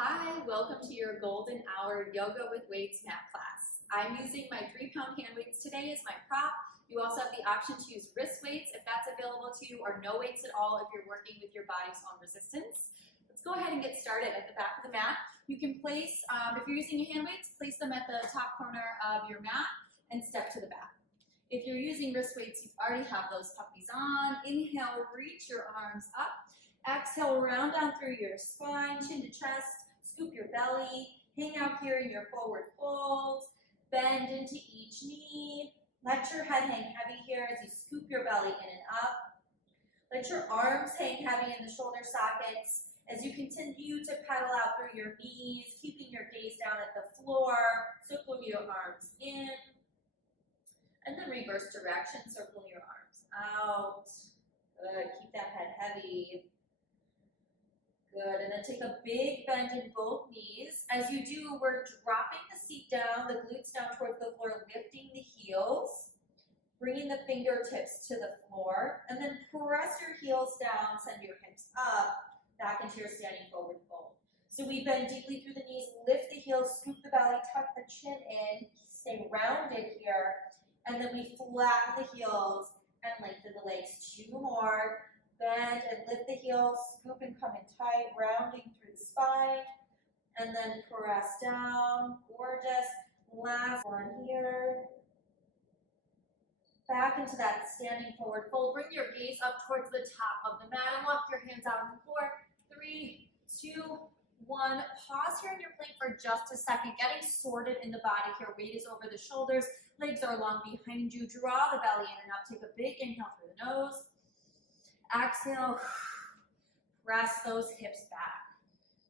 Hi, welcome to your golden hour yoga with weights mat class. I'm using my 3-pound hand weights today as my prop. You also have the option to use wrist weights if that's available to you, or no weights at all if you're working with your body's own resistance. Let's go ahead and get started at the back of the mat. You can place, if you're using your hand weights, place them at the top corner of your mat and step to the back. If you're using wrist weights, you already have those puppies on. Inhale, reach your arms up. Exhale, round down through your spine, chin to chest, scoop your belly, hang out here in your forward fold, bend into each knee. Let your head hang heavy here as you scoop your belly in and up. Let your arms hang heavy in the shoulder sockets as you continue to pedal out through your knees, keeping your gaze down at the floor. Circle your arms in. And then reverse direction, circle your arms out. Good, keep that head heavy. Good, and then take a big bend in both knees. As you do, we're dropping the seat down, the glutes down towards the floor, lifting the heels, bringing the fingertips to the floor, and then press your heels down, send your hips up, back into your standing forward fold. So we bend deeply through the knees, lift the heels, scoop the belly, tuck the chin in, stay rounded here, and then we flatten the heels and lengthen the legs. 2 more. Bend and lift the heels, scoop and come in tight, rounding through the spine, and then press down. Gorgeous. Last one here. Back into that standing forward fold. Bring your gaze up towards the top of the mat and walk your hands out on the floor. 3, 2, 1. Pause here in your plank for just a second. Getting sorted in the body here. Weight is over the shoulders. Legs are long behind you. Draw the belly in and up. Take a big inhale through the nose. Exhale, press those hips back.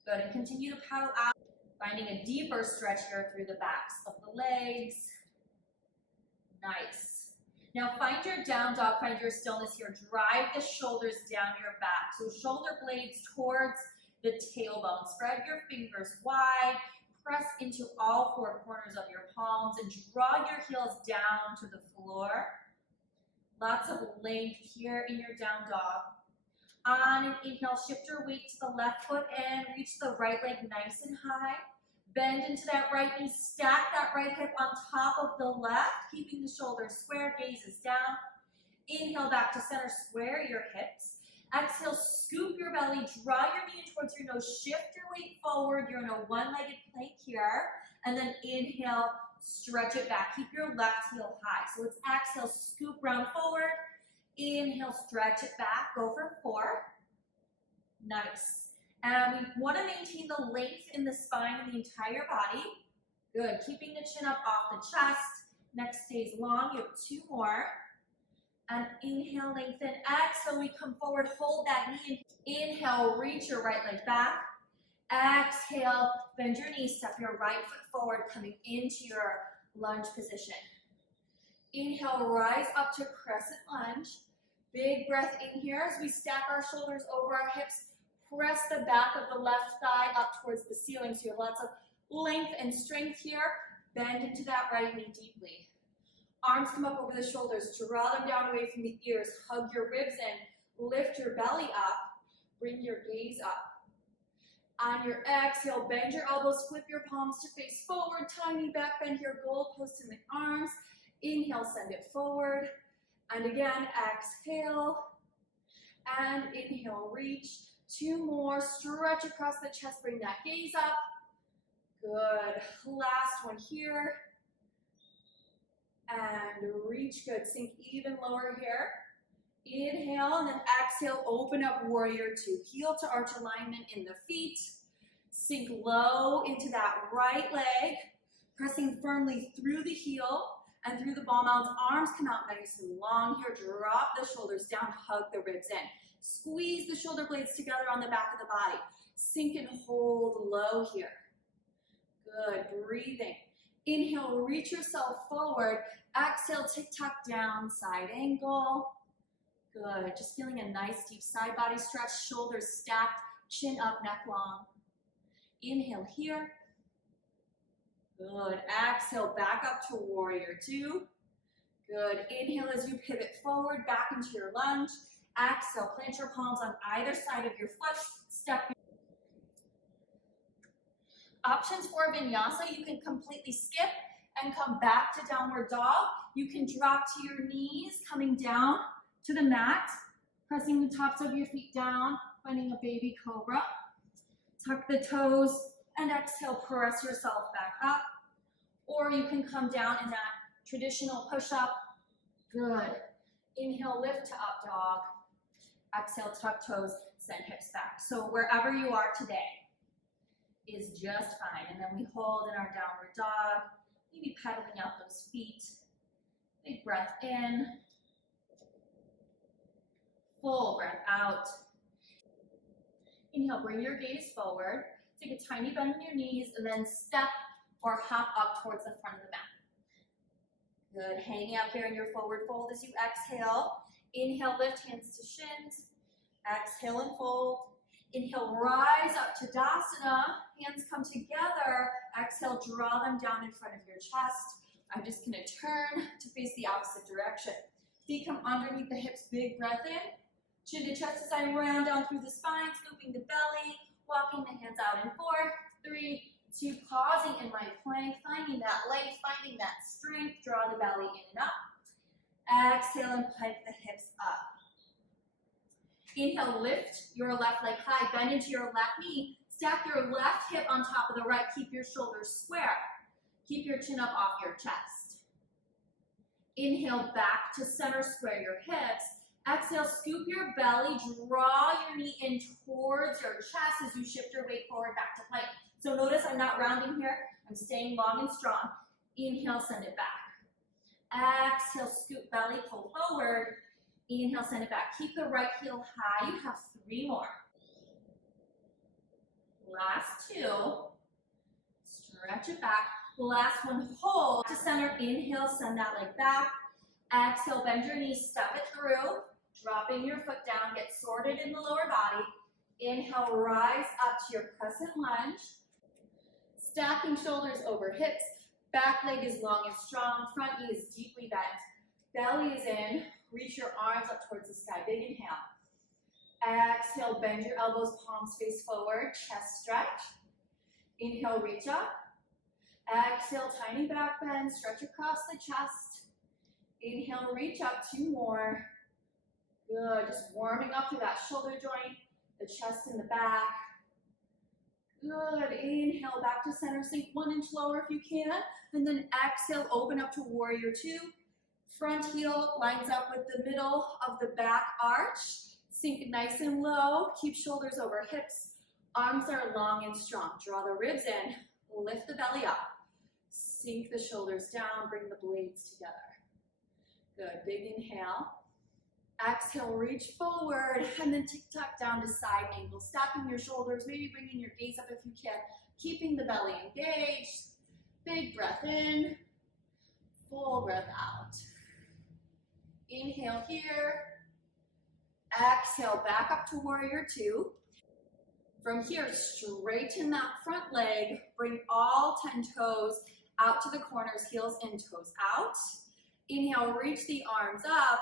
Good, and continue to paddle out, finding a deeper stretch here through the backs of the legs. Nice. Now find your down dog, find your stillness here. Drive the shoulders down your back. So shoulder blades towards the tailbone. Spread your fingers wide. Press into all 4 corners of your palms and draw your heels down to the floor. Lots of length here in your down dog. On an inhale, shift your weight to the left foot and reach the right leg nice and high. Bend into that right knee, stack that right hip on top of the left, keeping the shoulders square, gaze is down. Inhale back to center, square your hips. Exhale, scoop your belly, draw your knee in towards your nose, shift your weight forward. You're in a one-legged plank here. And then inhale, stretch it back. Keep your left heel high. So let's exhale, scoop round forward. Inhale, stretch it back. Go for 4. Nice. And we want to maintain the length in the spine and the entire body. Good. Keeping the chin up off the chest. Neck stays long. You have 2 more. And inhale, lengthen. Exhale, we come forward. Hold that knee. Inhale, reach your right leg back. Exhale, bend your knees, step your right foot forward, coming into your lunge position. Inhale, rise up to crescent lunge. Big breath in here as we stack our shoulders over our hips. Press the back of the left thigh up towards the ceiling so you have lots of length and strength here. Bend into that right knee deeply. Arms come up over the shoulders. Draw them down away from the ears. Hug your ribs in. Lift your belly up. Bring your gaze up. On your exhale, bend your elbows, flip your palms to face forward, tiny back bend here, goalpost in the arms. Inhale, send it forward. And again, exhale. And inhale, reach. 2 more, stretch across the chest, bring that gaze up. Good, last one here. And reach, good, sink even lower here. Inhale, and then exhale, open up warrior 2. Heel to arch alignment in the feet. Sink low into that right leg, pressing firmly through the heel and through the ball mounds. Arms come out nice and long here. Drop the shoulders down, hug the ribs in. Squeeze the shoulder blades together on the back of the body. Sink and hold low here. Good, breathing. Inhale, reach yourself forward. Exhale, tick-tock down, side angle. Good, just feeling a nice deep side body stretch, shoulders stacked, chin up, neck long. Inhale here. Good, exhale, back up to warrior 2. Good, inhale as you pivot forward, back into your lunge. Exhale, plant your palms on either side of your foot. Step Options for vinyasa, you can completely skip and come back to downward dog. You can drop to your knees, coming down to the mat, pressing the tops of your feet down, finding a baby cobra. Tuck the toes and exhale, press yourself back up. Or you can come down in that traditional push-up. Good. Inhale, lift to up dog. Exhale, tuck toes, send hips back. So wherever you are today is just fine. And then we hold in our downward dog, maybe pedaling out those feet. Big breath in. Full breath out. Inhale, bring your gaze forward. Take a tiny bend in your knees and then step or hop up towards the front of the mat. Good, hanging out here in your forward fold as you exhale. Inhale, lift hands to shins. Exhale and fold. Inhale, rise up to Tadasana. Hands come together. Exhale, draw them down in front of your chest. I'm just gonna turn to face the opposite direction. Feet come underneath the hips, big breath in. Chin to chest as I round down through the spine, scooping the belly, walking the hands out in 4, 3, 2, pausing in my plank, finding that length, finding that strength, draw the belly in and up. Exhale and pike the hips up. Inhale, lift your left leg high, bend into your left knee, stack your left hip on top of the right, keep your shoulders square. Keep your chin up off your chest. Inhale, back to center, square your hips. Exhale, scoop your belly, draw your knee in towards your chest as you shift your weight forward back to plank. So notice I'm not rounding here, I'm staying long and strong. Inhale, send it back. Exhale, scoop belly, pull forward. Inhale, send it back. Keep the right heel high. You have 3 more. Last 2. Stretch it back. Last one, hold to center. Inhale, send that leg back. Exhale, bend your knees, step it through. Dropping your foot down, get sorted in the lower body. Inhale, rise up to your crescent lunge. Stacking shoulders over hips. Back leg is long and strong. Front knee is deeply bent. Belly is in. Reach your arms up towards the sky. Big inhale. Exhale, bend your elbows, palms face forward. Chest stretch. Inhale, reach up. Exhale, tiny back bend. Stretch across the chest. Inhale, reach up. 2 more. Good. Just warming up to that shoulder joint, the chest in the back. Good. Inhale, back to center. Sink 1 inch lower if you can. And then exhale, open up to warrior 2. Front heel lines up with the middle of the back arch. Sink nice and low. Keep shoulders over hips. Arms are long and strong. Draw the ribs in. Lift the belly up. Sink the shoulders down. Bring the blades together. Good. Big inhale. Exhale, reach forward, and then tick-tock down to side angle. Stacking your shoulders, maybe bringing your gaze up if you can. Keeping the belly engaged. Big breath in. Full breath out. Inhale here. Exhale, back up to warrior 2. From here, straighten that front leg. Bring all 10 toes out to the corners, heels in, toes out. Inhale, reach the arms up.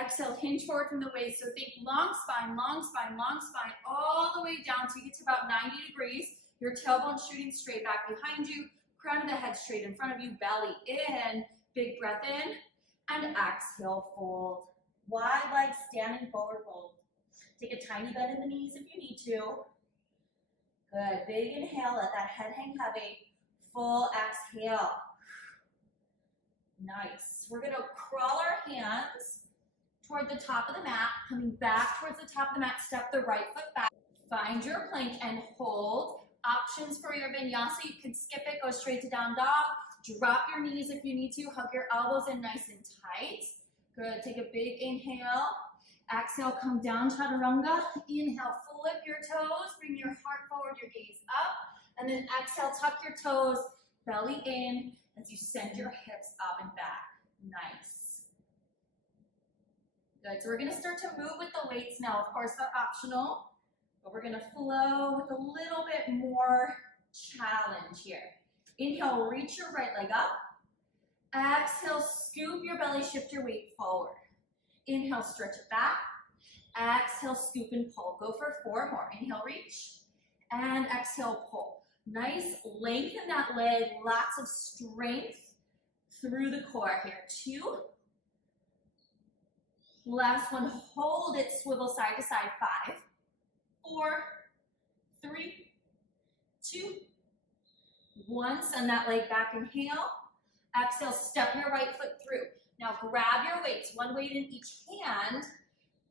Exhale, hinge forward from the waist. So think long spine, long spine, long spine, all the way down till you get to about 90 degrees. Your tailbone shooting straight back behind you. Crown of the head straight in front of you. Belly in. Big breath in. And exhale, fold. Wide legs, standing forward fold. Take a tiny bend in the knees if you need to. Good. Big inhale. Let that head hang heavy. Full exhale. Nice. We're going to crawl our hands toward the top of the mat, coming back towards the top of the mat, step the right foot back. Find your plank and hold. Options for your vinyasa, you can skip it, go straight to down dog. Drop your knees if you need to, hug your elbows in nice and tight. Good, take a big inhale. Exhale, come down, chaturanga. Inhale, flip your toes, bring your heart forward, your gaze up. And then exhale, tuck your toes, belly in, as you send your hips up and back. Nice. Good, so we're gonna start to move with the weights now. Of course, they're optional, but we're gonna flow with a little bit more challenge here. Inhale, reach your right leg up. Exhale, scoop your belly, shift your weight forward. Inhale, stretch it back. Exhale, scoop and pull. Go for 4 more. Inhale, reach. And exhale, pull. Nice length in that leg, lots of strength through the core here. 2. Last one, hold it, swivel side to side. 5, 4, 3, 2, 1. Send that leg back, inhale. Exhale, step your right foot through. Now grab your weights, one weight in each hand.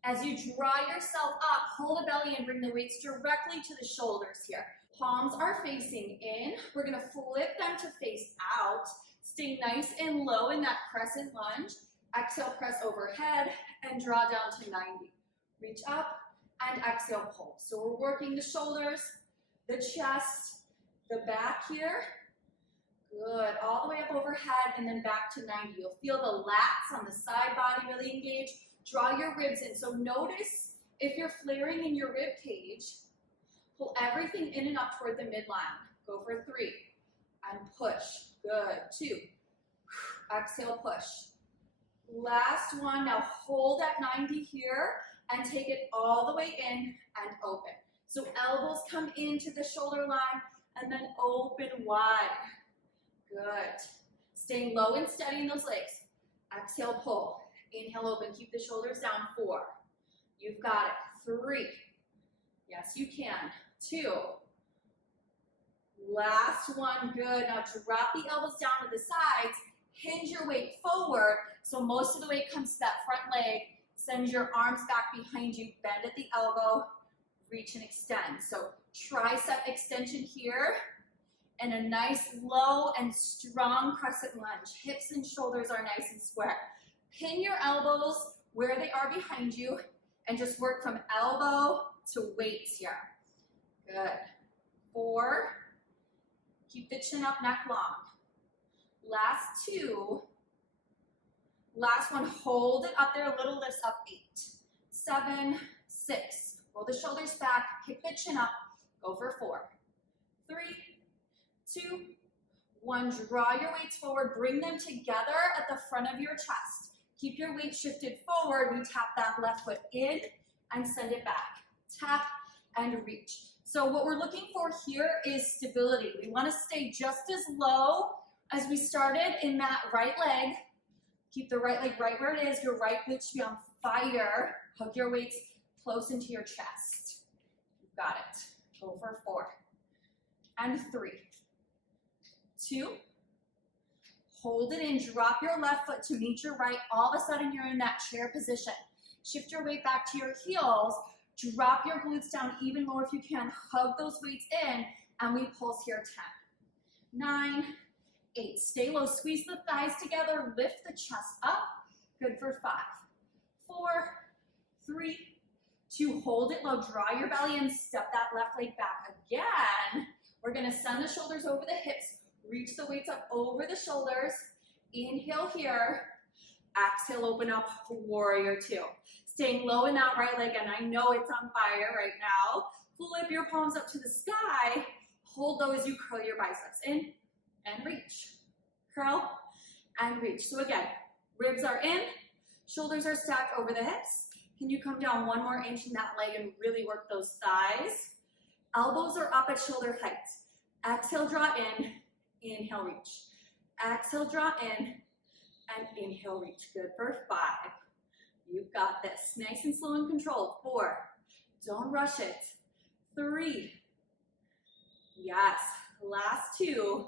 As you draw yourself up, hold the belly and bring the weights directly to the shoulders here. Palms are facing in. We're gonna flip them to face out. Stay nice and low in that crescent lunge. Exhale, press overhead and draw down to 90. Reach up and exhale, pull. So we're working the shoulders, the chest, the back here. Good, all the way up overhead and then back to 90. You'll feel the lats on the side body really engage. Draw your ribs in. So notice if you're flaring in your rib cage, pull everything in and up toward the midline. Go for 3 and push. Good, 2. Exhale, push. Last one, now hold at 90 here and take it all the way in and open. So elbows come into the shoulder line and then open wide. Good. Staying low and steady in those legs. Exhale, pull. Inhale, open. Keep the shoulders down. 4. You've got it. 3. Yes, you can. 2. Last one. Good. Now drop the elbows down to the sides. Hinge your weight forward. So most of the weight comes to that front leg. Send your arms back behind you. Bend at the elbow. Reach and extend. So tricep extension here. And a nice low and strong crescent lunge. Hips and shoulders are nice and square. Pin your elbows where they are behind you and just work from elbow to weights here. Good. 4. Keep the chin up, neck long. Last 2. Last one, hold it up there, little lifts up. 8, 7, 6. Roll the shoulders back, kick the chin up, go for 4, 3, 2, 1. Draw your weights forward, bring them together at the front of your chest. Keep your weight shifted forward. We tap that left foot in and send it back. Tap and reach. So what we're looking for here is stability. We want to stay just as low as we started in that right leg. Keep the right leg right where it is. Your right glute should be on fire. Hug your weights close into your chest. You got it. Go for 4 and 3, 2. Hold it in, drop your left foot to meet your right. All of a sudden, you're in that chair position. Shift your weight back to your heels. Drop your glutes down even more if you can. Hug those weights in, and we pulse here. 10, 9, 8. Stay low. Squeeze the thighs together. Lift the chest up. Good for 5, 4, 3, 2. Hold it low. Draw your belly in. Step that left leg back. Again, we're going to send the shoulders over the hips. Reach the weights up over the shoulders. Inhale here. Exhale, open up, warrior 2. Staying low in that right leg, and I know it's on fire right now. Flip your palms up to the sky. Hold those, you curl your biceps in and reach. Curl and reach. So again, ribs are in, shoulders are stacked over the hips. Can you come down 1 more inch in that leg and really work those thighs? Elbows are up at shoulder height. Exhale, draw in. Inhale, reach. Exhale, draw in, and inhale, reach. Good for 5. You've got this. Nice and slow and controlled. 4. Don't rush it. 3. Yes. Last 2.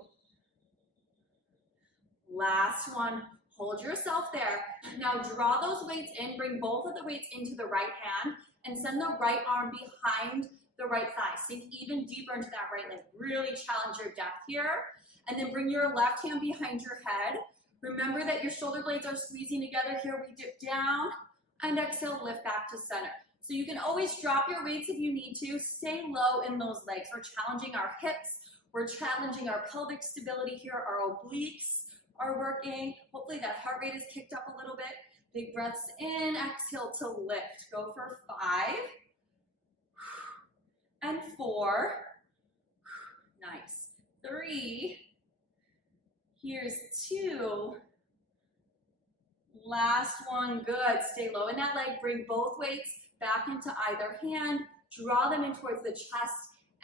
Last 1. Hold yourself there. Now draw those weights in. Bring both of the weights into the right hand and send the right arm behind the right thigh. Sink even deeper into that right leg. Really challenge your depth here. And then bring your left hand behind your head. Remember that your shoulder blades are squeezing together here. We dip down and exhale, lift back to center. So you can always drop your weights if you need to. Stay low in those legs. We're challenging our hips. We're challenging our pelvic stability here. Our obliques are working. Hopefully that heart rate is kicked up a little bit. Big breaths in, exhale to lift. Go for 5 and 4. Nice. 3. Here's 2. Last one, good. Stay low in that leg. Bring both weights back into either hand. Draw them in towards the chest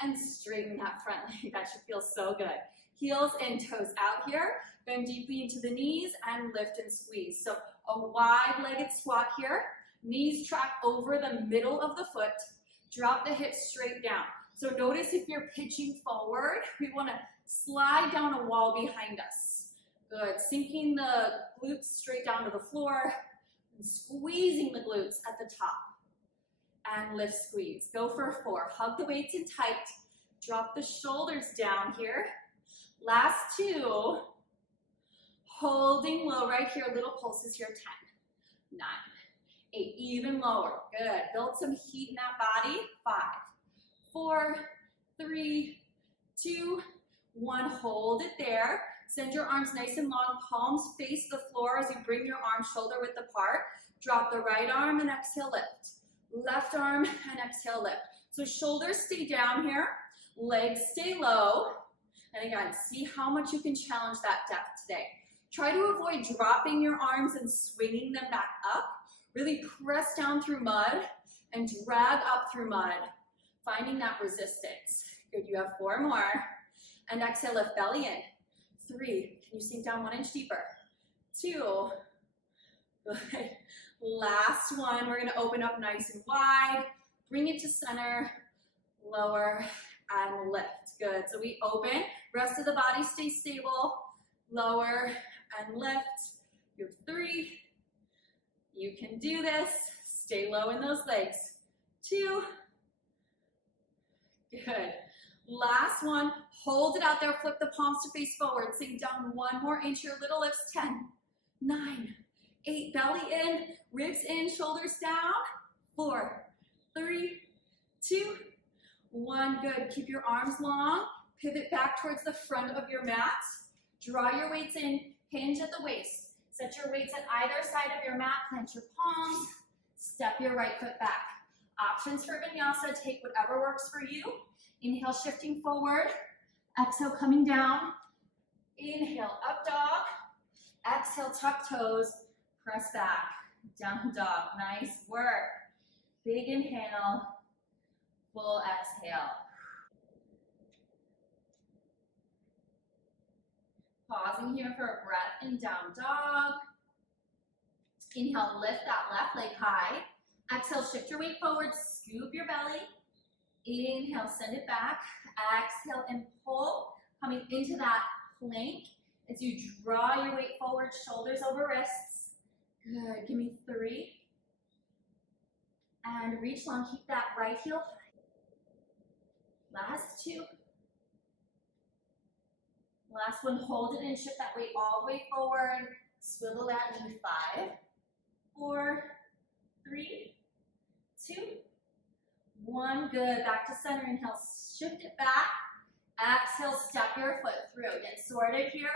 and straighten that front leg. That should feel so good. Heels and toes out here. Bend deeply into the knees and lift and squeeze. So a wide-legged squat here. Knees track over the middle of the foot. Drop the hips straight down. So notice if you're pitching forward, we want to slide down a wall behind us. Good. Sinking the glutes straight down to the floor and squeezing the glutes at the top. And lift, squeeze. Go for 4. Hug the weights in tight. Drop the shoulders down here. Last 2. Holding low right here. Little pulses here. 10, 9, 8. Even lower. Good. Build some heat in that body. 5, 4, 3, 2, 1. Hold it there. Send your arms nice and long. Palms face the floor as you bring your arms shoulder width apart. Drop the right arm and exhale, lift. Left arm and exhale, lift. So shoulders stay down here. Legs stay low. And again, see how much you can challenge that depth today. Try to avoid dropping your arms and swinging them back up. Really press down through mud and drag up through mud, finding that resistance. Good, you have 4 more. And exhale, lift belly in. 3, can you sink down 1 inch deeper? 2, good. Last one, we're gonna open up nice and wide. Bring it to center, lower, and lift. Good, so we open. Rest of the body stays stable. Lower and lift. You have 3. You can do this. Stay low in those legs. 2. Good. Last one. Hold it out there. Flip the palms to face forward. Sink down 1 more inch. Your little lifts. 10, 9, 8. Belly in. Ribs in. Shoulders down. 4, 3, 2, 1. Good. Keep your arms long. Pivot back towards the front of your mat. Draw your weights in. Hinge at the waist. Set your weights at either side of your mat. Plant your palms. Step your right foot back. Options for vinyasa. Take whatever works for you. Inhale, shifting forward. Exhale, coming down. Inhale, up dog. Exhale, tuck toes. Press back. Down dog. Nice work. Big inhale. Full exhale. Pausing here for a breath in down dog. Inhale, lift that left leg high. Exhale, shift your weight forward, scoop your belly. Inhale, send it back. Exhale and pull, coming into that plank as you draw your weight forward, shoulders over wrists. Good, give me 3. And reach long, keep that right heel high. Last 2. Last one, hold it in, shift that weight all the way forward. Swivel that knee. 5, 4, 3, 2, 1. Good. Back to center. Inhale, shift it back. Exhale, step your foot through. Get sorted here.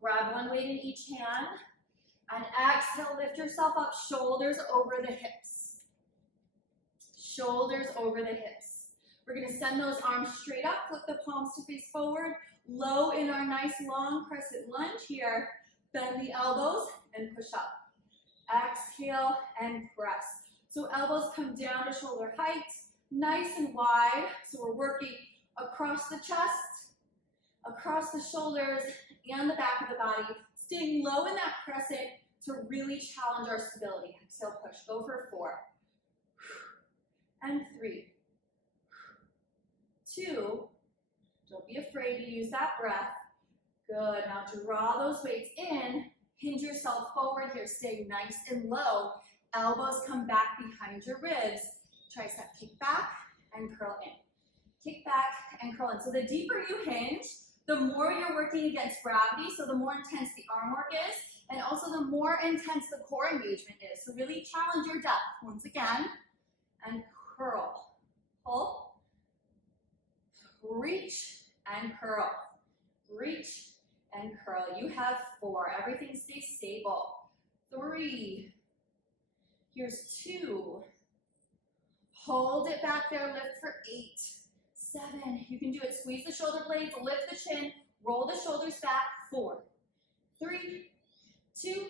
Grab one weight in each hand. And exhale, lift yourself up, shoulders over the hips. Shoulders over the hips. We're going to send those arms straight up, flip the palms to face forward. Low in our nice long crescent lunge here. Bend the elbows and push up. Exhale and press. So elbows come down to shoulder height, nice and wide. So we're working across the chest, across the shoulders, and the back of the body. Staying low in that crescent to really challenge our stability. Exhale, push. Go for 4. And 3. 2. Don't be afraid to use that breath. Good. Now draw those weights in. Hinge yourself forward here. Stay nice and low. Elbows come back behind your ribs. Tricep kick back and curl in. Kick back and curl in. So the deeper you hinge, the more you're working against gravity, so the more intense the arm work is, and also the more intense the core engagement is. So really challenge your depth. Once again, and curl. Pull. Reach and curl. Reach and curl. You have 4. Everything stays stable. 3. Here's 2. Hold it back there. Lift for 8. 7. You can do it. Squeeze the shoulder blades. Lift the chin. Roll the shoulders back. 4. 3. 2.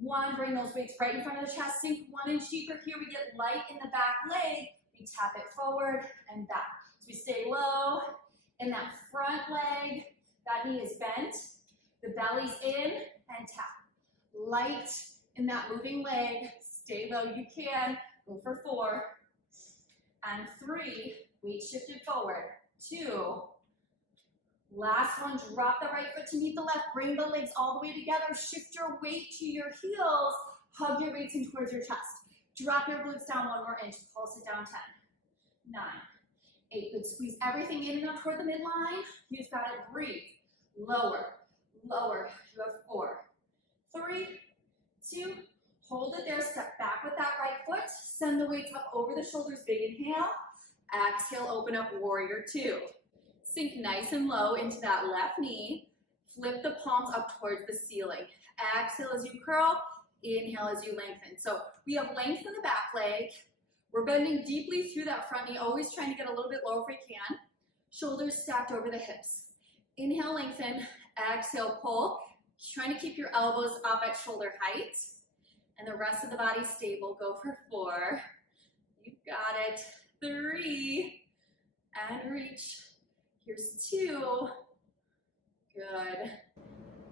1. Bring those weights right in front of the chest. Sink 1 inch deeper. Here we get light in the back leg. We tap it forward and back. So we stay low in that front leg. That knee is bent. The belly's in and tap. Light in that moving leg. Stay low, you can. Go for 4 and 3. Weight shifted forward. 2. Last one, drop the right foot to meet the left. Bring the legs all the way together. Shift your weight to your heels. Hug your weights in towards your chest. Drop your glutes down 1 more inch. Pulse it down 10, 9, 8. Good. Squeeze everything in and up toward the midline. You've got it. Breathe. Lower, lower. You have 4, 3, 2. Hold it there. Step back with that right foot. Send the weights up over the shoulders. Big inhale. Exhale, open up, warrior 2. Sink nice and low into that left knee. Flip the palms up towards the ceiling. Exhale as you curl. Inhale as you lengthen. So we have length in the back leg. We're bending deeply through that front knee, always trying to get a little bit lower if we can. Shoulders stacked over the hips. Inhale, lengthen. Exhale, pull. Trying to keep your elbows up at shoulder height. And the rest of the body stable. Go for 4. You've got it. 3. And reach. Here's 2. Good.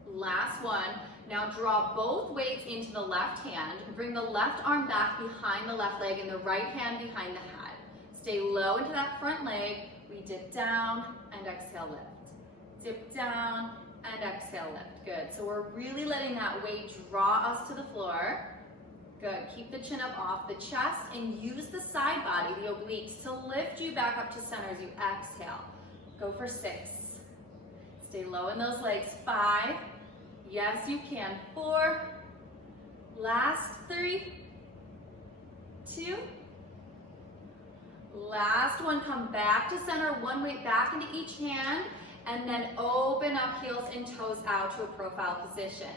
Last one. Now draw both weights into the left hand. Bring the left arm back behind the left leg and the right hand behind the head. Stay low into that front leg. We dip down and exhale, lift. Dip down and exhale, lift. Good. So we're really letting that weight draw us to the floor. Good. Keep the chin up off the chest and use the side body, the obliques, to lift you back up to center as you exhale. Go for 6. Stay low in those legs. 5. Yes, you can. 4. Last 3. 2. Last one. Come back to center. One weight back into each hand. And then open up heels and toes out to a profile position.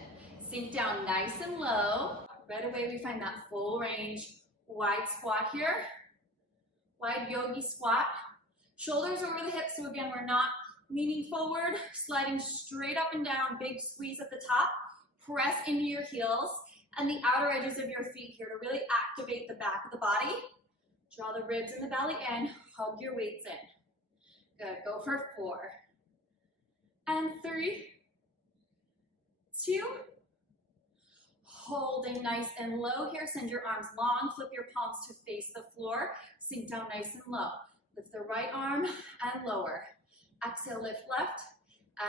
Sink down nice and low. Right away we find that full range. Wide squat here. Wide yogi squat. Shoulders over the hips. So again, we're not leaning forward, sliding straight up and down, big squeeze at the top. Press into your heels and the outer edges of your feet here to really activate the back of the body. Draw the ribs and the belly in, hug your weights in. Good, go for 4. And 3, 2. Holding nice and low here, send your arms long, flip your palms to face the floor, sink down nice and low. Lift the right arm and lower. Exhale, lift left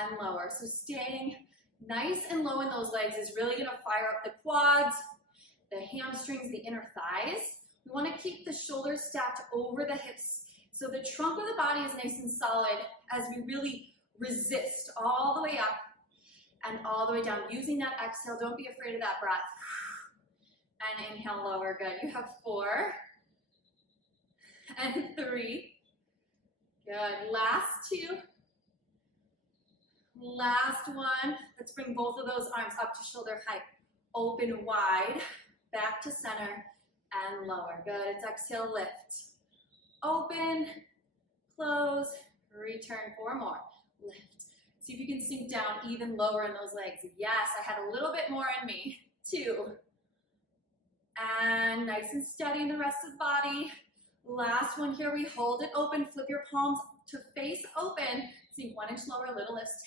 and lower. So staying nice and low in those legs is really gonna fire up the quads, the hamstrings, the inner thighs. We wanna keep the shoulders stacked over the hips so the trunk of the body is nice and solid as we really resist all the way up and all the way down. Using that exhale, don't be afraid of that breath. And inhale, lower, good. You have 4 and 3. Good, last 2. Last one. Let's bring both of those arms up to shoulder height. Open wide, back to center, and lower. Good, it's exhale, lift. Open, close, return, 4 more. Lift. See if you can sink down even lower in those legs. Yes, I had a little bit more in me. 2. And nice and steady in the rest of the body. Last one here, we hold it open, flip your palms to face open. Sink 1 inch lower, little lifts,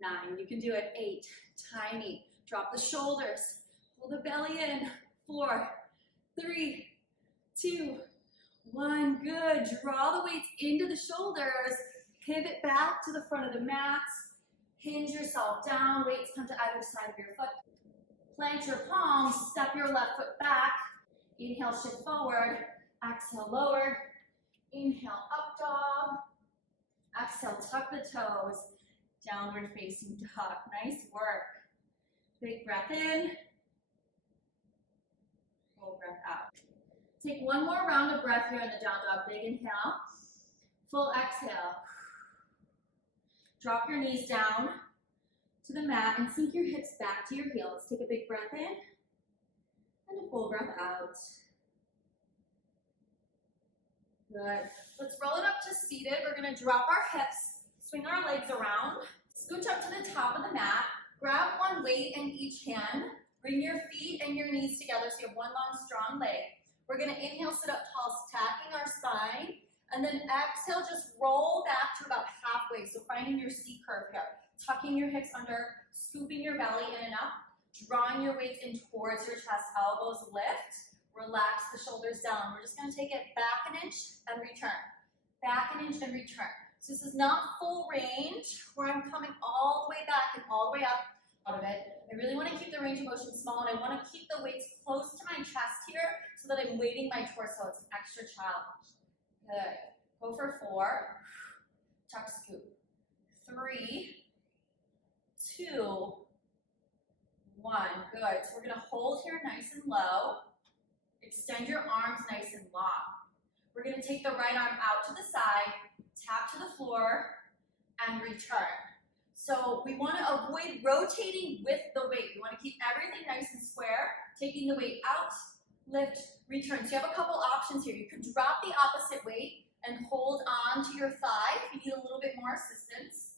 10, 9, you can do it, 8, tiny. Drop the shoulders, pull the belly in, 4, 3, 2, 1, good. Draw the weights into the shoulders, pivot back to the front of the mats, hinge yourself down, weights come to either side of your foot. Plant your palms, step your left foot back, inhale, shift forward, exhale, lower, inhale, up dog, exhale, tuck the toes, downward facing dog. Nice work. Big breath in, full breath out. Take one more round of breath here in the down dog. Big inhale, full exhale. Drop your knees down to the mat and sink your hips back to your heels. Take a big breath in and a full breath out. Good. Let's roll it up to seated. We're gonna drop our hips, swing our legs around, scooch up to the top of the mat, grab one weight in each hand, bring your feet and your knees together so you have one long, strong leg. We're gonna inhale, sit up tall, stacking our spine And then exhale, just roll back to about halfway. So finding your C curve here. Tucking your hips under, scooping your belly in and up, drawing your weights in towards your chest, elbows lift, relax the shoulders down. We're just gonna take it back an inch and return. Back an inch and return. So this is not full range where I'm coming all the way back and all the way up out of it. I really want to keep the range of motion small, and I want to keep the weights close to my chest here so that I'm weighting my torso. It's an extra challenge. Good. Go for 4. Tuck, scoop. 3, 2, 1. Good. So we're going to hold here nice and low. Extend your arms nice and long. We're going to take the right arm out to the side, tap to the floor, and return. So we want to avoid rotating with the weight. We want to keep everything nice and square, taking the weight out, lift, return. So you have a couple options here. You could drop the opposite weight and hold on to your thigh if you need a little bit more assistance.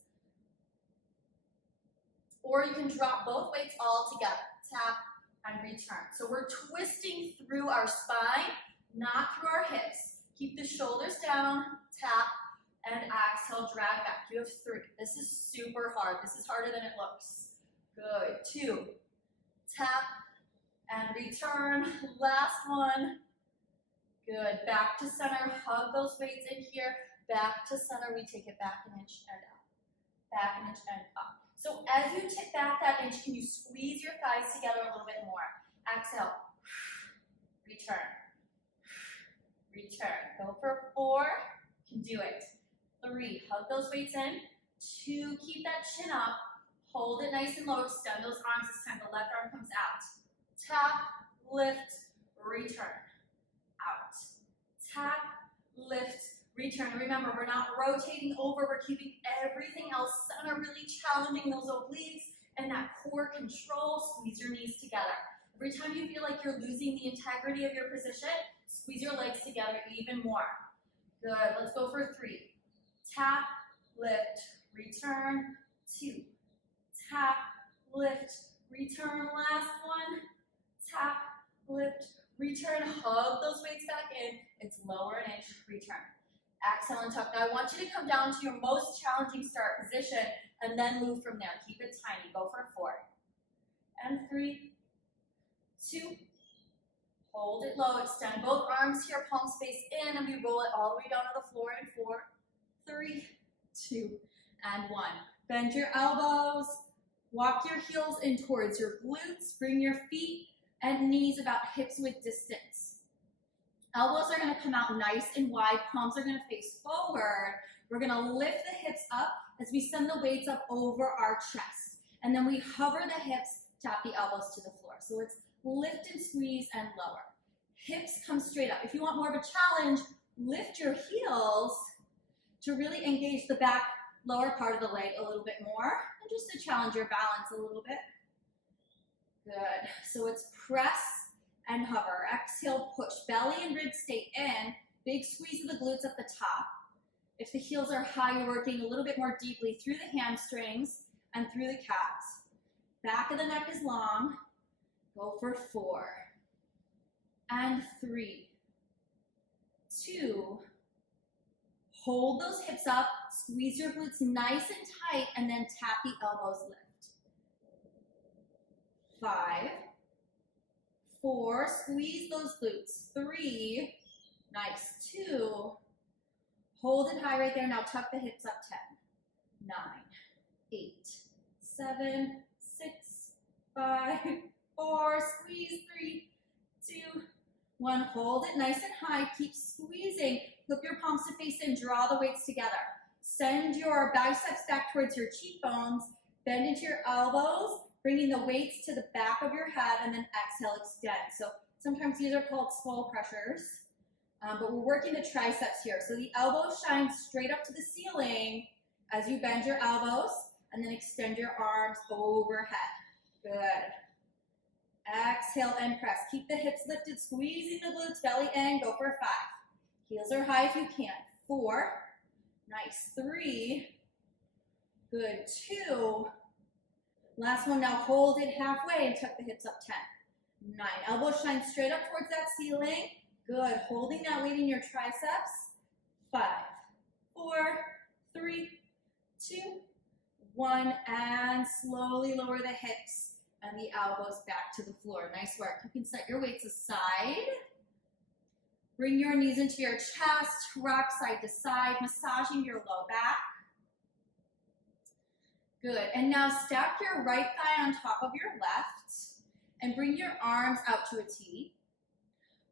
Or you can drop both weights all together. Tap and return. So we're twisting through our spine, not through our hips. Keep the shoulders down, tap, and exhale, drag back. You have 3. This is super hard. This is harder than it looks. Good. 2. Tap and return. Last one. Good. Back to center. Hug those weights in here. Back to center. We take it back an inch and up. Back an inch and up. So as you tip back that inch, can you squeeze your thighs together a little bit more? Exhale. Return. Return. Go for 4. You can do it. 3, hug those weights in. 2, keep that chin up. Hold it nice and low. Extend those arms this time. The left arm comes out. Tap, lift, return. Out. Tap, lift, return. And remember, we're not rotating over. We're keeping everything else center, really challenging those obliques and that core control. Squeeze your knees together. Every time you feel like you're losing the integrity of your position, squeeze your legs together even more. Good. Let's go for 3. Tap, lift, return. 2. Tap, lift, return. Last one. Tap, lift, return. Hug those weights back in. It's lower an inch, return. Exhale and tuck. Now I want you to come down to your most challenging start position and then move from there. Keep it tiny. Go for 4. And 3, 2. Hold it low. Extend both arms here, palms face in, and we roll it all the way down to the floor in 4, 3, 2, and 1. Bend your elbows. Walk your heels in towards your glutes. Bring your feet and knees about hips width distance. Elbows are going to come out nice and wide. Palms are going to face forward. We're going to lift the hips up as we send the weights up over our chest. And then we hover the hips, tap the elbows to the floor. So it's lift and squeeze and lower. Hips come straight up. If you want more of a challenge, lift your heels to really engage the back lower part of the leg a little bit more, and just to challenge your balance a little bit. Good. So it's press and hover. Exhale, push. Belly and ribs stay in. Big squeeze of the glutes at the top. If the heels are high, you're working a little bit more deeply through the hamstrings and through the calves. Back of the neck is long. Go for 4. And 3, 2. Hold those hips up. Squeeze your glutes nice and tight, and then tap the elbows, lift. 5, 4, squeeze those glutes. 3, nice. 2, hold it high right there. Now tuck the hips up. 10, 9, 8, 7, 6, 5, 4, squeeze. 3, 2, 1. Hold it nice and high. Keep squeezing. Flip your palms to face in. Draw the weights together. Send your biceps back towards your cheekbones. Bend into your elbows, bringing the weights to the back of your head, and then exhale, extend. So sometimes these are called skull pressures, but we're working the triceps here. So the elbows shine straight up to the ceiling as you bend your elbows, and then extend your arms overhead. Good. Exhale and press. Keep the hips lifted, squeezing the glutes, belly in. Go for 5. Heels are high if you can. 4. Nice. 3. Good. 2. Last one. Now hold it halfway and tuck the hips up. 10. 9. Elbows shine straight up towards that ceiling. Good. Holding that weight in your triceps. 5. 2, 1, and slowly lower the hips and the elbows back to the floor. Nice work. You can set your weights aside. Bring your knees into your chest, rock side to side, massaging your low back. Good, and now stack your right thigh on top of your left and bring your arms out to a T.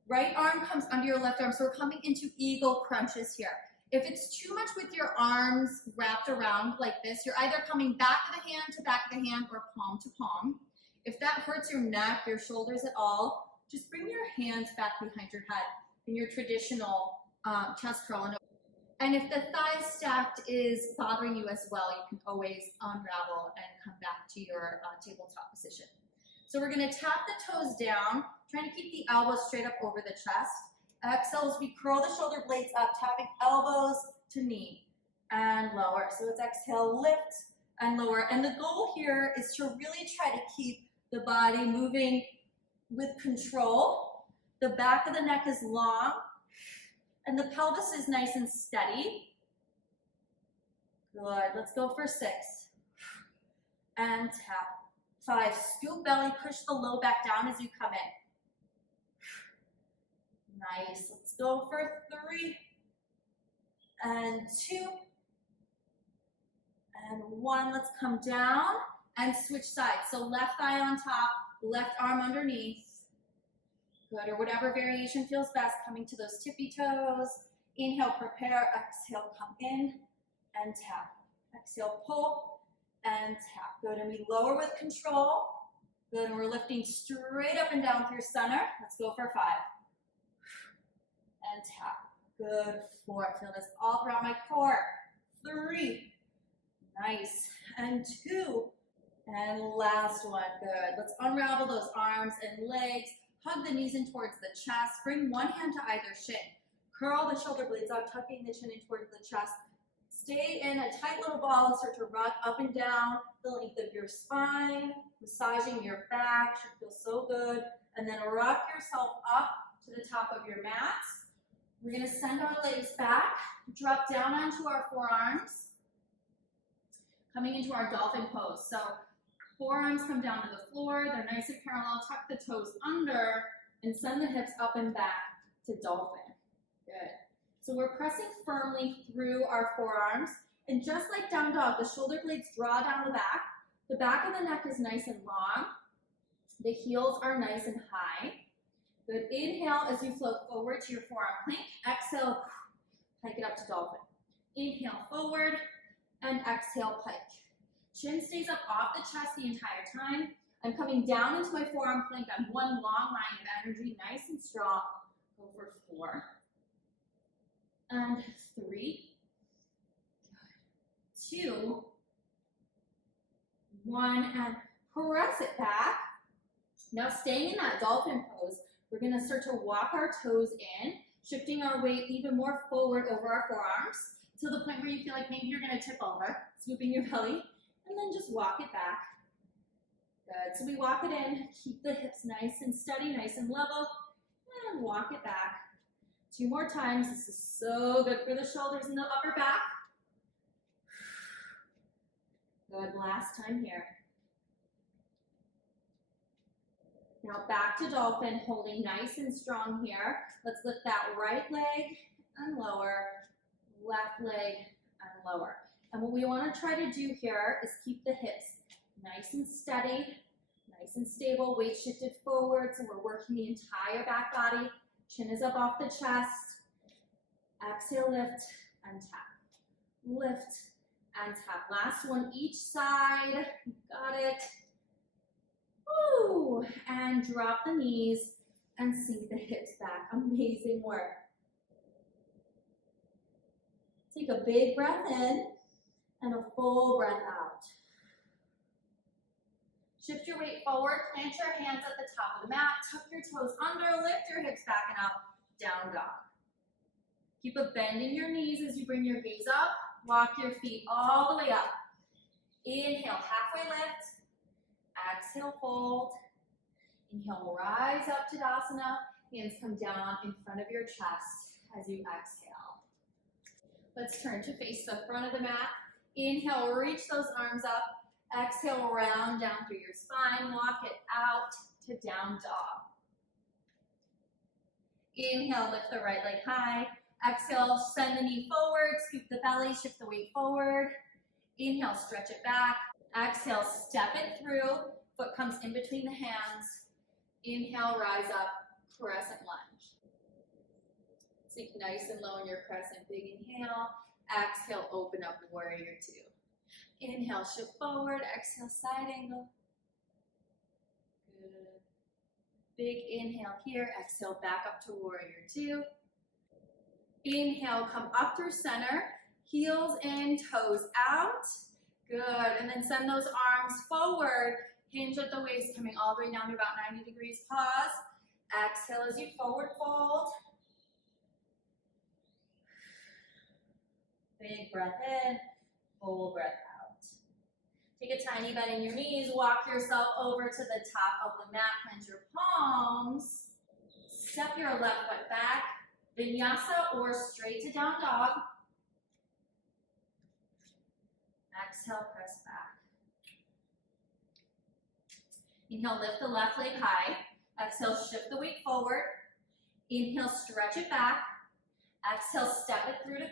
Right arm comes under your left arm, so we're coming into eagle crunches here. If it's too much with your arms wrapped around like this, you're either coming back of the hand to back of the hand or palm to palm. If that hurts your neck, your shoulders at all, just bring your hands back behind your head in your traditional chest curl. And if the thigh stacked is bothering you as well, you can always unravel and come back to your tabletop position. So we're gonna tap the toes down, trying to keep the elbows straight up over the chest. Exhale as we curl the shoulder blades up, tapping elbows to knee and lower. So it's exhale, lift and lower. And the goal here is to really try to keep the body moving with control. The back of the neck is long and the pelvis is nice and steady. Good, let's go for 6. And tap. 5, scoop belly, push the low back down as you come in. Nice, let's go for 3, and 2, and 1. Let's come down and switch sides. So left thigh on top, left arm underneath. Good, or whatever variation feels best, coming to those tippy toes. Inhale, prepare, exhale, come in, and tap. Exhale, pull, and tap. Good, and we lower with control. Good, and we're lifting straight up and down through center. Let's go for 5. And tap. Good, 4. Feel this all throughout my core. 3. Nice. And 2. And last one. Good. Let's unravel those arms and legs. Hug the knees in towards the chest. Bring one hand to either shin. Curl the shoulder blades out, tucking the chin in towards the chest. Stay in a tight little ball and start to rock up and down the length of your spine, massaging your back. Should feel so good. And then rock yourself up to the top of your mats. We're going to send our legs back, drop down onto our forearms, coming into our dolphin pose. So forearms come down to the floor, they're nice and parallel, tuck the toes under, and send the hips up and back to dolphin. Good. So we're pressing firmly through our forearms, and just like down dog, the shoulder blades draw down the back of the neck is nice and long, the heels are nice and high. Good, inhale as you float forward to your forearm plank, exhale, pike it up to dolphin. Inhale forward, and exhale, pike. Chin stays up off the chest the entire time. I'm coming down into my forearm plank on one long line of energy, nice and strong. Go for 4. And 3. 2. 1, and press it back. Now staying in that dolphin pose, we're gonna start to walk our toes in, shifting our weight even more forward over our forearms to the point where you feel like maybe you're gonna tip over, scooping your belly, and then just walk it back. Good, so we walk it in, keep the hips nice and steady, nice and level, and walk it back. 2 more times, this is so good for the shoulders and the upper back. Good, last time here. Now back to dolphin, holding nice and strong here. Let's lift that right leg and lower, left leg and lower. And what we want to try to do here is keep the hips nice and steady, nice and stable, weight shifted forward, so we're working the entire back body. Chin is up off the chest. Exhale, lift and tap. Lift and tap. Last one each side. Got it. Woo! And drop the knees and sink the hips back. Amazing work. Take a big breath in and a full breath out. Shift your weight forward, plant your hands at the top of the mat, tuck your toes under, lift your hips back and up, down dog. Keep a bend in your knees as you bring your gaze up, walk your feet all the way up. Inhale, halfway lift. Exhale, fold. Inhale, rise up to Tadasana. Hands come down in front of your chest as you exhale. Let's turn to face the front of the mat. Inhale, reach those arms up. Exhale, round down through your spine. Walk it out to down dog. Inhale, lift the right leg high. Exhale, send the knee forward, scoop the belly, shift the weight forward. Inhale, stretch it back. Exhale, step it through. Foot comes in between the hands. Inhale, rise up, crescent lunge. Sink nice and low in your crescent. Big inhale. Exhale, open up, warrior two. Inhale, shift forward. Exhale, side angle. Good. Big inhale here. Exhale, back up to warrior two. Inhale, come up through center. Heels in, toes out. Good. And then send those arms forward. Hinge at the waist, coming all the way down to about 90 degrees. Pause. Exhale as you forward fold. Big breath in, full breath out. Take a tiny bend in your knees, walk yourself over to the top of the mat, clench your palms. Step your left foot back, vinyasa or straight to down dog. Exhale, press back. Inhale, lift the left leg high. Exhale, shift the weight forward. Inhale, stretch it back. Exhale, step it through to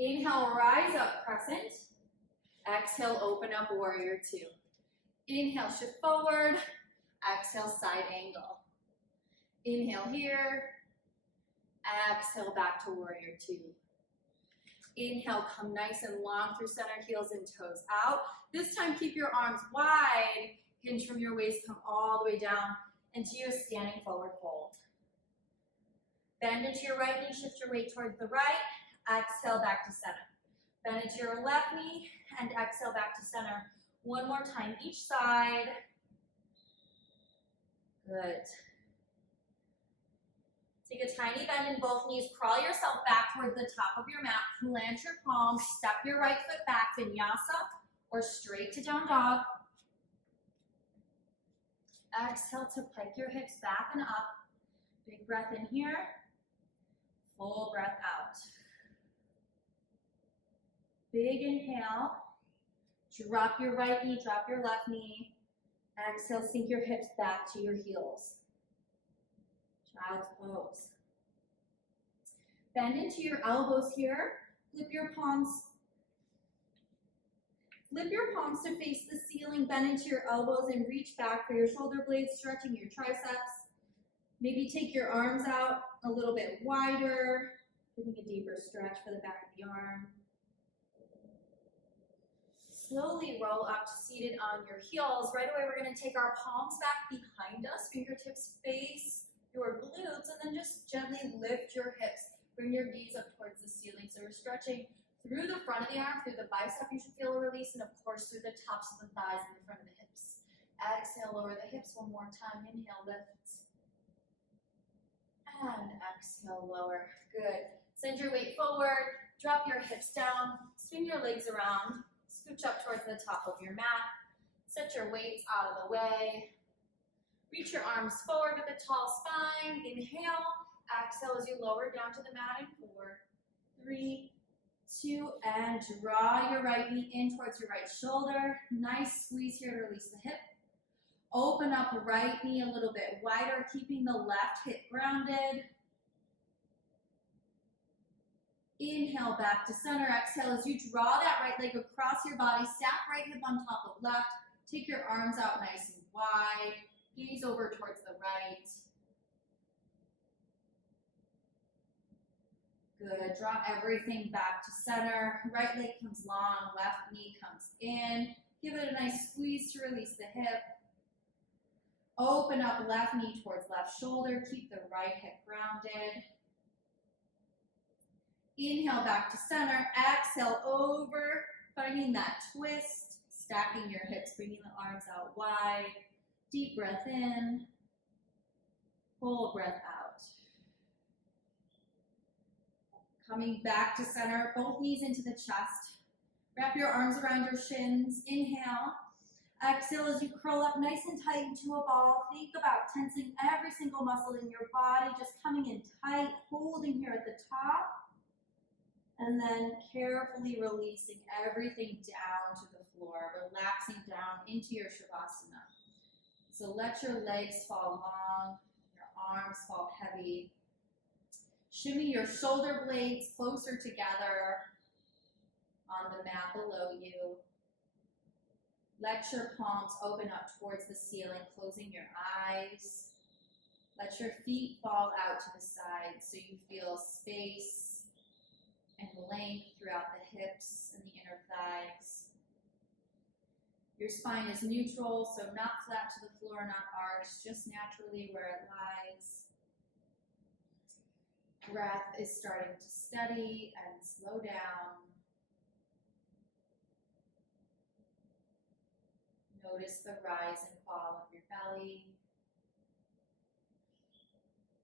inhale, rise up, crescent. Exhale, open up, warrior two. Inhale, shift forward. Exhale, side angle. Inhale here. Exhale, back to warrior two. Inhale, come nice and long through center, heels and toes out. This time, keep your arms wide. Hinge from your waist, come all the way down into your standing forward fold. Bend into your right knee, shift your weight towards the right. Exhale, back to center. Bend into your left knee and exhale back to center. One more time each side. Good. Take a tiny bend in both knees. Crawl yourself back towards the top of your mat. Plant your palms. Step your right foot back. Vinyasa or straight to down dog. Exhale to pike your hips back and up. Big breath in here. Full breath out. Big inhale. Drop your right knee, drop your left knee. Exhale, sink your hips back to your heels. Child's pose. Bend into your elbows here. Flip your palms. Flip your palms to face the ceiling. Bend into your elbows and reach back for your shoulder blades, stretching your triceps. Maybe take your arms out a little bit wider. Giving a deeper stretch for the back of the arm. Slowly roll up to seated on your heels. Right away, we're going to take our palms back behind us. Fingertips face your glutes, and then just gently lift your hips. Bring your knees up towards the ceiling. So we're stretching through the front of the arm, through the bicep. You should feel a release, and of course, through the tops of the thighs and the front of the hips. Exhale, lower the hips one more time. Inhale, lift. And exhale, lower. Good. Send your weight forward. Drop your hips down. Swing your legs around. Scooch up towards the top of your mat. Set your weights out of the way. Reach your arms forward with a tall spine. Inhale. Exhale as you lower down to the mat in 4, 3, 2, and draw your right knee in towards your right shoulder. Nice squeeze here to release the hip. Open up the right knee a little bit wider, keeping the left hip grounded. Inhale back to center. Exhale as you draw that right leg across your body. Stack right hip on top of left. Take your arms out nice and wide. Gaze over towards the right. Good. Draw everything back to center. Right leg comes long. Left knee comes in. Give it a nice squeeze to release the hip. Open up left knee towards left shoulder. Keep the right hip grounded. Inhale back to center. Exhale over. Finding that twist. Stacking your hips. Bringing the arms out wide. Deep breath in. Full breath out. Coming back to center. Both knees into the chest. Wrap your arms around your shins. Inhale. Exhale as you curl up nice and tight into a ball. Think about tensing every single muscle in your body. Just coming in tight. Holding here at the top. And then carefully releasing everything down to the floor, relaxing down into your Shavasana. So let your legs fall long, your arms fall heavy. Shimmy your shoulder blades closer together on the mat below you. Let your palms open up towards the ceiling, closing your eyes. Let your feet fall out to the side so you feel space and length throughout the hips and the inner thighs. Your spine is neutral, so not flat to the floor, not arched, just naturally where it lies. Breath is starting to steady and slow down. Notice the rise and fall of your belly.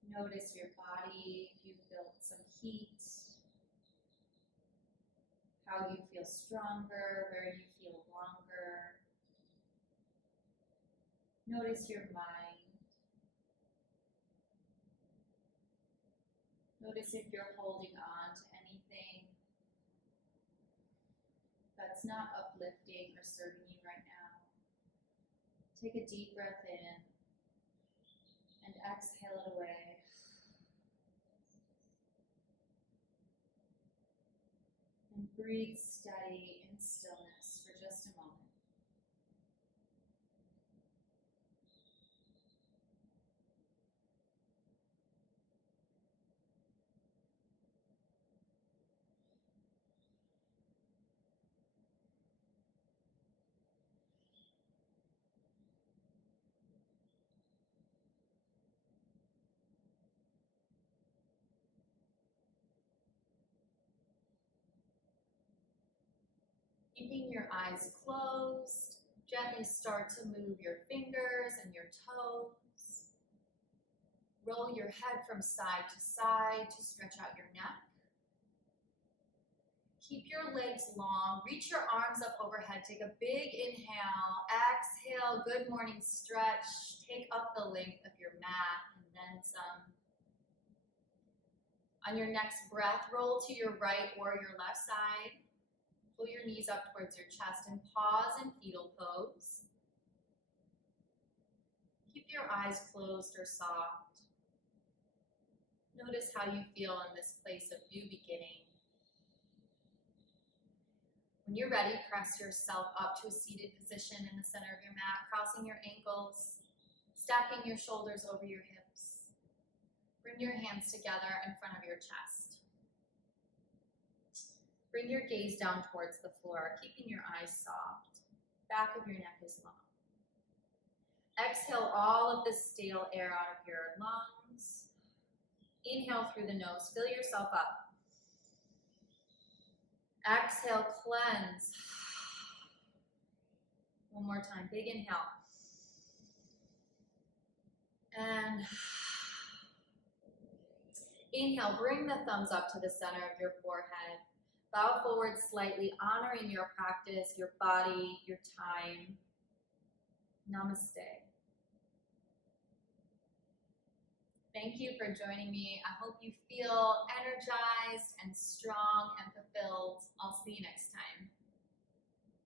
Notice your body, if you've built some heat. How you feel stronger, where you feel longer. Notice your mind. Notice if you're holding on to anything that's not uplifting or serving you right now. Take a deep breath in and exhale it away. And breathe steady in stillness for just a moment. Keeping your eyes closed, gently start to move your fingers and your toes. Roll your head from side to side to stretch out your neck. Keep your legs long, reach your arms up overhead, take a big inhale, exhale, good morning stretch, take up the length of your mat and then some. On your next breath, roll to your right or your left side. Pull your knees up towards your chest and pause in fetal pose. Keep your eyes closed or soft. Notice how you feel in this place of new beginning. When you're ready, press yourself up to a seated position in the center of your mat, crossing your ankles, stacking your shoulders over your hips. Bring your hands together in front of your chest. Bring your gaze down towards the floor, keeping your eyes soft. Back of your neck is long. Exhale all of the stale air out of your lungs. Inhale through the nose, fill yourself up. Exhale, cleanse. One more time, big inhale. And inhale, bring the thumbs up to the center of your forehead. Bow forward slightly, honoring your practice, your body, your time. Namaste. Thank you for joining me. I hope you feel energized and strong and fulfilled. I'll see you next time.